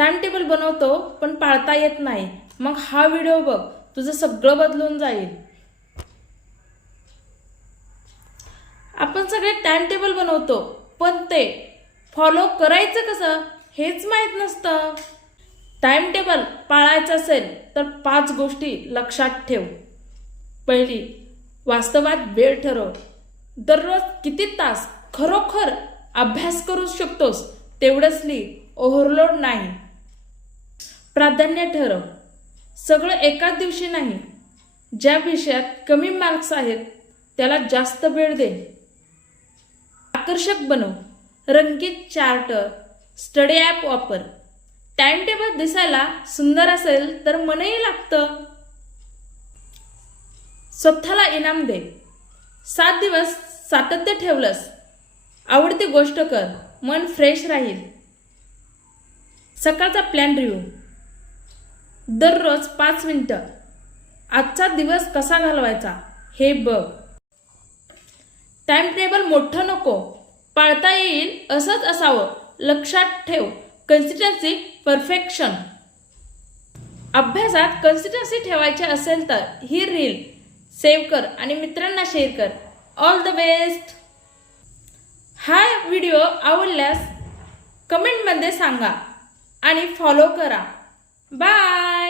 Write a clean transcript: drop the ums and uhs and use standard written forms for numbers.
Time table बनवतो पण पाळता येत नाही, मग हा व्हिडिओ बघ, तुझं सगळं बदलून जाईल. आपण सगळे टाइम टेबल बनवतो पण ते फॉलो करायचं कसं हेच माहीत नसतं. टाइम टेबल पाळायचं असेल तर 5 गोष्टी लक्षात ठेव. पहिली, वास्तवात वेळ ठरव. दररोज किती तास खरोखर अभ्यास करू शकतोस तेवढंच लिही, ओव्हरलोड नाही. प्राधान्य ठरव. सगळं एकाच दिवशी नाही. ज्या विषयात कमी मार्क्स आहेत त्याला जास्त वेळ दे. आकर्षक बनव. रंगीत चार्ट, स्टडी ॲप वापर. टाइम टेबल दिसायला सुंदर असेल तर मनही लागतं. स्वतःला इनाम दे. 7 दिवस सातत्य ठेवलंस, आवडती गोष्ट कर, मन फ्रेश राहील. सकाळचा प्लॅन रिव्ह्यू. दररोज 5 मिनिटं आजचा दिवस कसा घालवायचा हे बघ. टाइम टेबल मोठं नको, पाळता येईल असंच असावं. लक्षात ठेव, कन्सिस्टन्सी परफेक्शन. अभ्यासात कन्सिस्टन्सी ठेवायची असेल तर ही रील सेव्ह कर आणि मित्रांना शेअर कर. All the best. हा व्हिडिओ आवडल्यास कमेंटमध्ये सांगा आणि फॉलो करा. बाय.